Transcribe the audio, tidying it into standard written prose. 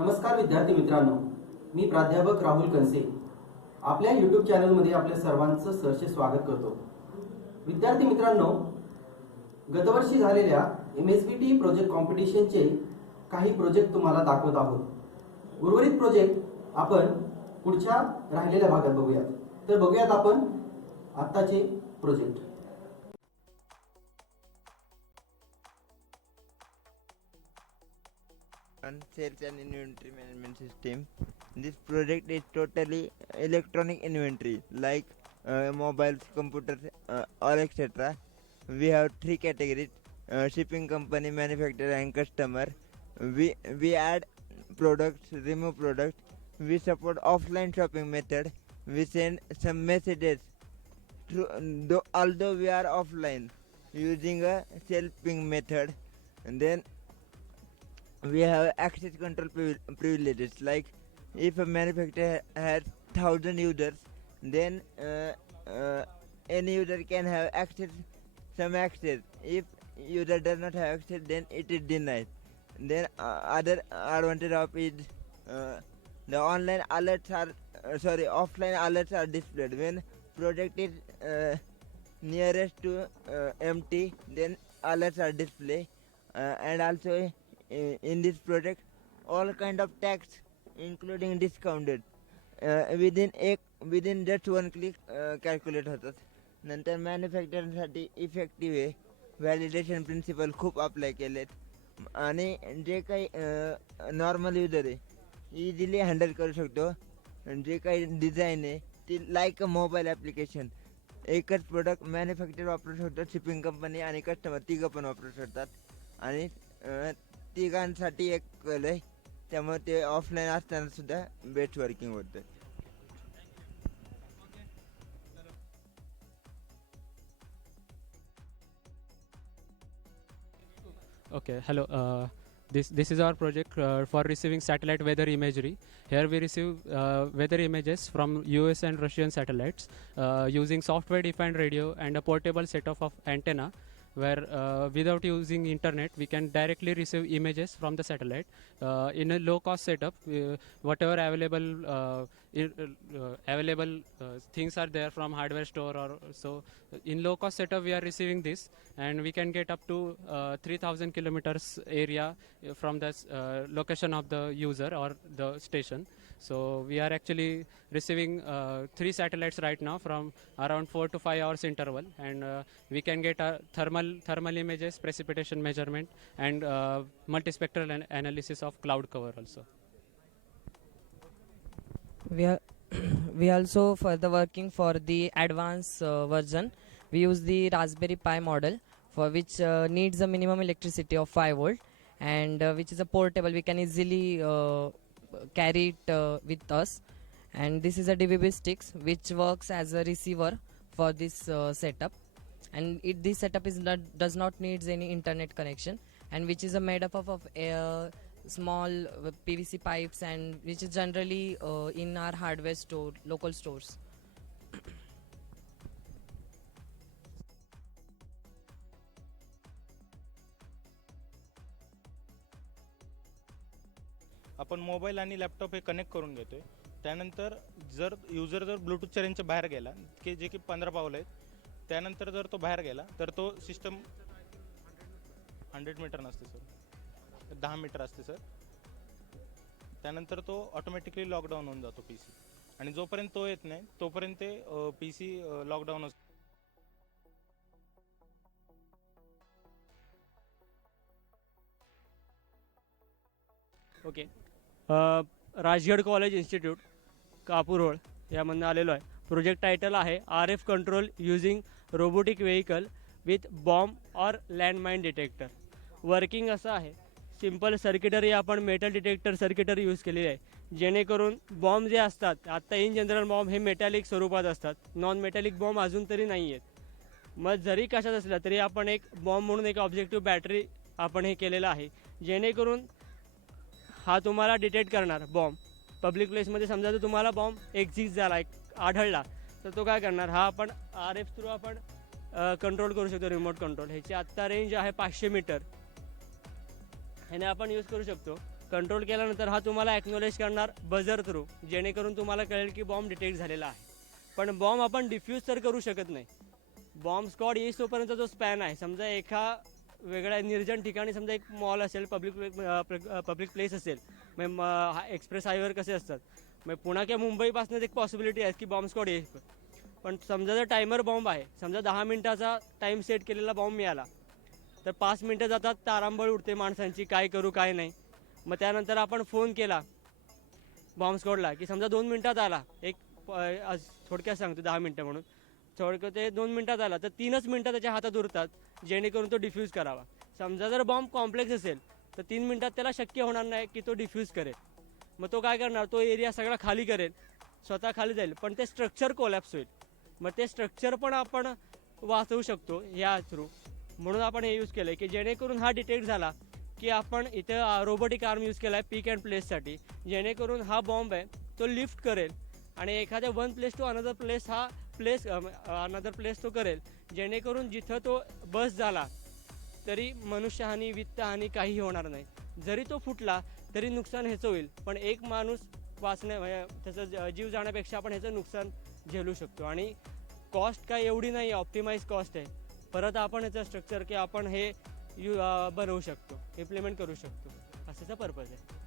नमस्कार विद्यार्थी मित्रांनो, मी प्राध्यापक राहुल कंसे आपल्या YouTube चॅनलमध्ये आपल्या सर्वांचं सहर्ष स्वागत करतो। विद्यार्थी मित्रांनो, गतवर्षी झालेल्या MSBT प्रोजेक्ट कॉम्पिटिशनचे काही प्रोजेक्ट तुम्हाला दाखवत आहोत। उर्वरित प्रोजेक्ट आपण पुढच्या राहिलेल्या भागात बघूया। तर बघूयात आपण आताचे project. Sales and inventory management system. This project is totally electronic inventory like mobiles, computers, or etc. We have three categories: shipping company, manufacturer, and customer. We add products, remove products. We support offline shopping method. We send some messages although we are offline using a self-ping method. And then we have access control privileges, like if a manufacturer has 1,000 users, then any user can have some access. If user does not have access, then it is denied. Then other advantage of it, the online alerts are offline alerts are displayed when project is nearest to empty. Then alerts are displayed, and also in this project all kind of tax including discounted within just one click calculate होतात. नंतर मॅन्युफॅक्चरिंगसाठी effective आहे, validation principal खूप apply केलेत आणि जे काही normal user आहे easily handle करू शकतो. जे काही डिझाईन आहे ती लाईक अ मोबाईल ॲप्लिकेशन. एकच प्रोडक्ट मॅन्युफॅक्चर वापरू शकतो, शिपिंग कंपनी आणि कस्टमर तिघं पण वापरू शकतात आणि तिघांसाठी एक कल आहे, त्यामुळे ते ऑफलाईन असताना सुद्धा बेस्ट वर्किंग होतं. Okay, hello. This is our project for receiving satellite weather imagery. Here we receive weather images from US and Russian satellites using software-defined radio and a portable setup of antenna, where without using internet we can directly receive images from the satellite in a low-cost setup. Whatever available things are there from hardware store or so. In low-cost setup we are receiving this, and we can get up to 3,000 kilometers area from the location of the user or the station. So we are actually receiving 3 satellites right now from around 4 to 5 hours interval, and we can get thermal images, precipitation measurement, and multispectral analysis of cloud cover also. We also further working for the advanced version. We use the Raspberry Pi model, for which needs a minimum electricity of 5 volt, and which is a portable. We can easily carry it with us, and this is a DVB sticks which works as a receiver for this setup, and this setup does not needs any internet connection, and which is made up of small PVC pipes, and which is generally in our hardware store, local stores. आपण mobile आणि laptop हे connect करून घेतोय. त्यानंतर जर user ब्लूटूथच्या रेंजच्या बाहेर गेला, जे की 15 पावलं आहेत, त्यानंतर जर तो बाहेर गेला तर तो सिस्टम 100 मीटर नसते सर, 10 मीटर असते सर. त्यानंतर तो ऑटोमॅटिकली लॉकडाऊन होऊन जातो PC, आणि जोपर्यंत तो येत नाही तोपर्यंत PC लॉकडाऊन असतो. ओके, राजगड कॉलेज इन्स्टिट्यूट कापूरोळ यामधून आलेलो आहे. प्रोजेक्ट टायटल आहे RF control using robotic vehicle with bomb और लँडमाइन डिटेक्टर. वर्किंग असं आहे, सिम्पल सर्किटरी आपण मेटल डिटेक्टर सर्किटरी यूज केलेली आहे, जेणेकरून बॉम्ब जे असतात आत्ता इन जनरल बॉम्ब हे मेटॅलिक स्वरूपात असतात, नॉन मेटॅलिक बॉम्ब अजून तरी नाही आहेत. मग जरी कशात असला तरी आपण एक बॉम्ब म्हणून एक ऑब्जेक्टिव्ह बॅटरी आपण हे केलेलं आहे, जेणेकरून हा तुम्हाला डिटेक्ट करणार बॉम्ब. पब्लिक प्लेसमध्ये समजा जर तुम्हाला बॉम्ब एक्झिस्ट झाला आढळला तर तो काय करणार, हा आपण RF थ्रू आपण कंट्रोल करू शकतो, रिमोट कंट्रोल. ह्याची आत्ता रेंज आहे 500 मीटर, ह्याने आपण यूज करू शकतो. कंट्रोल केल्यानंतर हा तुम्हाला ॲक्नॉलेज करणार बझर थ्रू, जेणेकरून तुम्हाला कळेल की बॉम्ब डिटेक्ट झालेला आहे. पण बॉम्ब आपण डिफ्यूज तर करू शकत नाही. बॉम्ब स्क्वॉड येईस तोपर्यंत जो स्पॅन आहे, समजा एका वेगळ्या निर्जन ठिकाणी समजा एक मॉल असेल, पब्लिक प्लेस असेल, मग एक्सप्रेस हायवेवर कसे असतात, मग पुणा किंवा मुंबईपासूनच एक पॉसिबिलिटी आहे की बॉम्ब स्क्वॉड येईल. पण समजा जर टायमर बॉम्ब आहे, समजा 10 मिनिटाचा टाईम सेट केलेला बॉम्ब मिळाला, तर 5 मिनिटं जातात, तारांबळ उडते माणसांची, काय करू काय नाही. मग त्यानंतर आपण फोन केला बॉम्ब स्क्वॉडला की समजा 2 मिनिटात आला, एक थोडक्यात सांगतो 10 मिनिटं म्हणून, थोडक्यात ते 2 मिनिटात आला तर 3च मिनिटं त्याच्या हातात उरतात जेणेकरून तो डिफ्यूज करावा. समजा जर बॉम्ब कॉम्प्लेक्स असेल तर 3 मिनिटात त्याला शक्य होणार नाही की तो डिफ्यूज करेल. मग तो काय करणार, तो एरिया सगळा खाली करेल, स्वतः खाली जाईल, पण ते स्ट्रक्चर कोलॅप्स होईल. मग ते स्ट्रक्चर पण आपण वाचवू शकतो या थ्रू. म्हणून आपण हे यूज केलं की जेणेकरून हा डिटेक्ट झाला की आपण इथं रोबोटिक आर्म यूज केला आहे पिक अँड प्लेससाठी, जेणेकरून हा बॉम्ब आहे तो लिफ्ट करेल आणि एखाद्या one place to another place another place तो करेल, जेणेकरून जिथं तो बस झाला तरी मनुष्यहानी, वित्तहानी काही होणार नाही. जरी तो फुटला तरी नुकसान ह्याचं होईल, पण एक माणूस त्याचं जीव जाण्यापेक्षा आपण ह्याचं नुकसान झेलू शकतो. आणि कॉस्ट काय एवढी नाही, ऑप्टिमाइज कॉस्ट आहे. परत आपण ह्याचं स्ट्रक्चर की आपण हे बनवू शकतो, इम्प्लिमेंट करू शकतो, असाचा पर्पज आहे.